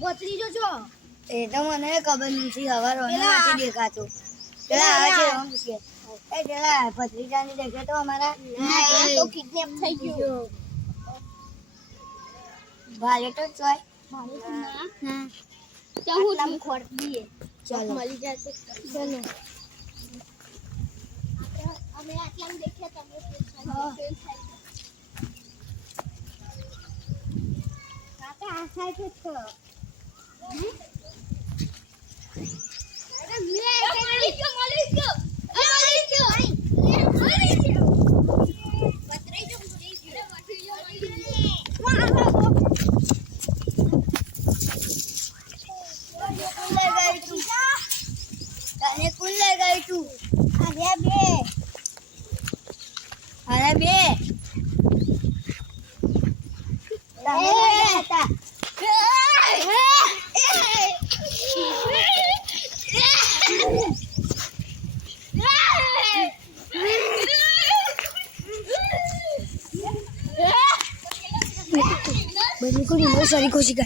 ભત્રીજો છો એ તો મને ખબર નથી હવાર નથી દેખાતો પેલા આવે છે એમ છે એ પેલા ભત્રીજાની દેખે તો અમારા તો કિડનેપ થઈ ગયો ભાલે તો જોય ના ચાહું નામ ખોર દીએ ચાલો મળી જાય તો ચલો અમે આટલા દેખ્યા તમને કાકા આ સાઈડ છે बनी को नहीं बहुत सारी कोशिश कर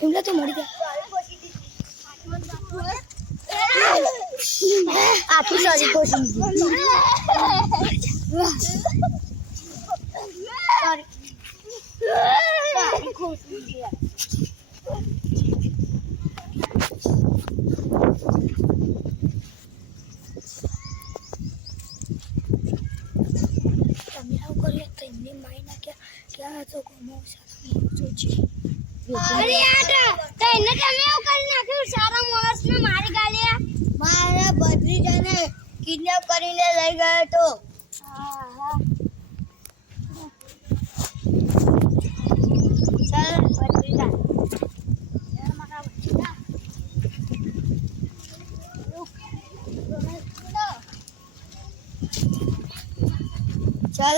तुमला तो मर गया आपकी सारी कोशिश सारी कोशिश क्या तो कोनो सोची अरे यार तने તમે એવું કરી નાખ્યું સારા માણસને મારી ગાલ્યા મારા ભત્રીજાને કિડનેપ કરીને લઈ ગયો તો ચાલ ભત્રીજા ચાલ